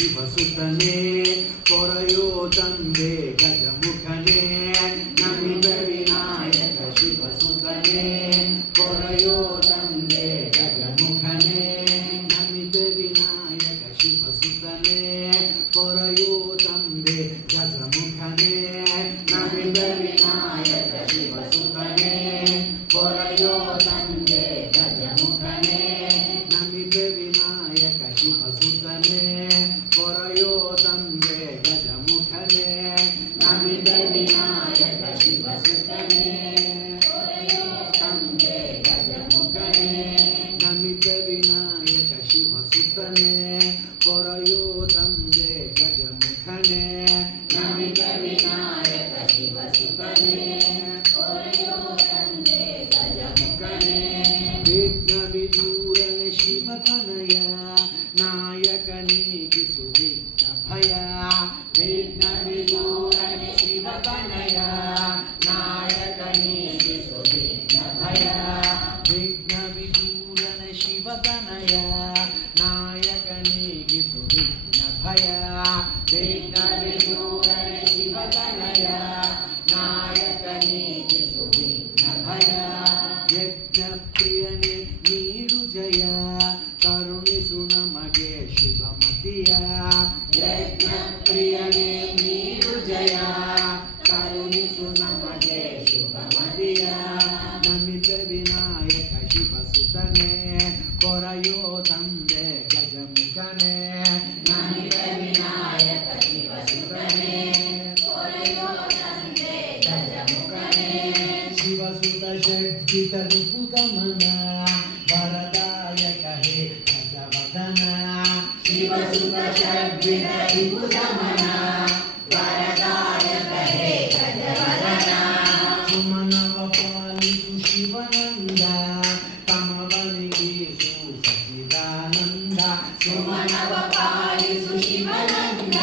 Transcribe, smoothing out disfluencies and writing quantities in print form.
ಶಿವಸುತನೇ ಪೊರೆಯೋ ತಂದೆ ಗಜಮುಖನೇ ನಮಿತ ವಿನಾಯಕ ಶಿವಸುತನೇ ಪೊರೆಯೋ ತಂದೆ ಗಜಮುಖನೇ ನಮಿತ ವಿನಾಯಕ ಶಿವಸುತನೇ ಪೊರೆಯೋ ತಂದೆ ಗಜಮುಖನೇ ನಮಿತ ವಿನಾಯಕ ಶಿವಸುತನೇ ಪೊರೆಯೋ ತಂದೆ ಗಜಮುಖನೇ ನಮಿತ ವಿನಾಯಕ ಶಿವಸುತನೇ ಪೊರೆಯೋ ತಂದೆ ಗಜಮುಖನೇ ನಮಿತ ವಿನಾಯಕ ಶಿವಸುತನೇ ಪೊರೆಯೋ ತಂದೆ ಗಜಮುಖನೇ ನಮಿತ ವಿನಾಯಕ ಶಿವಸುತನೇ ಪೊರೆಯೋ ತಂದೆ ಗಜಮುಖನೇ ನಮಿತ ವಿನಾಯಕ ಶಿವಸುತನೇ ಪೊರೆಯೋ ತಂದೆ ಗಜಮುಖನೇ ವಿಘ್ನ ವಿದೂರನ ಶಿವತನಯ ನಾಯಕನಿಗೆ ಸುವಿಘ್ನ ಭಯ ವಿಘ್ನ ವಿದೂರನ ಶಿವತನಯ ನಾಯಕನಿಗೆ ಸುವಿಘ್ನ ಭಯ ವಿಘ್ನ ವಿದೂರನ ಶಿವತನಯ ನಾಯಕನಿಗೆ ಸುವಿಘ್ನ ಭಯ ವಿಘ್ನ ವಿದೂರನ ಶಿವತನಯ ನಾಯಕನಿಗೆ ಸುವಿಘ್ನ ಭಯ ಯಜ್ಞ ಪ್ರಿಯನೇ ನೀಡು ಜಯ ಕರುಣಿಸು ನಮಗೆ ಶುಭಮತಿಯ ಯಜ್ಞ ಪ್ರಿಯನೇ ನೀಡು ಜಯ ಕರುಣಿಸು ನಮಗೆ ಶುಭಮತಿಯ ನಮಿತ ವಿನಾಯಕ ಶಿವಸುತನೇ ಪೊರೆಯೋ ತಂದೆ ಗಜಮುಖನೇ ನಮಿತ ವಿನಾಯಕ ಶಿವಸುತನೇ ಪೊರೆಯೋ ತಂದೆ ಗಜಮುಖನೇ ಶಿವಸುತ ಷಡ್ಜಿತ ರಿಪುದಮನ ವರದಾಯಕ ಹೇ ಗಜವದನ ಶಿವಸುತ ಷಡ್ಜಿತ ರಿಪುದಮನ ವರದಾಯಕ ಹೇ ಗಜವದನ ಸುಮನವ ಪಾಲಿಸು ಶಿವನಂದ ತಮವನಿಗೀಸು ಸಚಿದಾನಂದ ಸುಮನವ ಪಾಲಿಸು ಶಿವನಂದ